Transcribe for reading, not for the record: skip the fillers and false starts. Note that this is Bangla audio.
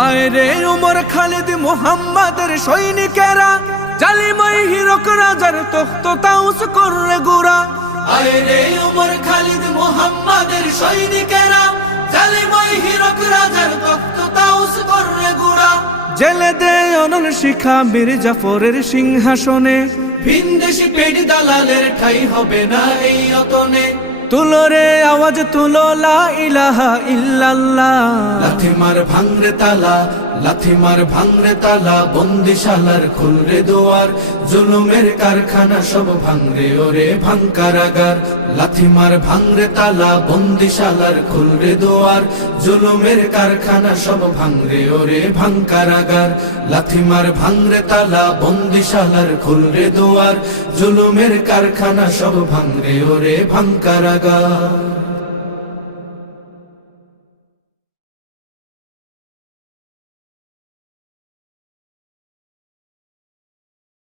আয় রে উমর খালিদ মুহাম্মাদের সৈনিকেরা, জালিমাই হিরক রাজার তখ্ত তাউস করে গুরা। আয় রে উমর খালিদ মুহাম্মাদের সৈনিকেরা, জালিমাই হিরক রাজার তখ্ত তাউস করে গুরা। জেলে দে অনল শিখা বীর জাফরের সিংহাসনে, ভিনদেশি পেট দালালের ঠাই হবে না এই অতনে। তুলো রে আওয়াজ তুলো লা ইলাহা ইল্লাল্লাহ। লাথি মার ভাঙরে তালা, লাথি মার ভাঙরে তালা, বন্দিশালার খুলরে দুয়ার। জুলুমের কারখানা সব ভাঙরে ওরে ভাঙ কারাগার। লাথি মার ভাঙরে তালা, বন্দিশালার খুলরে দুয়ার। জুলুমের কারখানা সব ভাঙরে ওরে ভাঙ কারাগার। লাথি মার ভাঙরে তালা, বন্দিশালার খুলরে দুয়ার। জুলুমের কারখানা সব ভাঙরে ওরে ভাঙ কারাগার।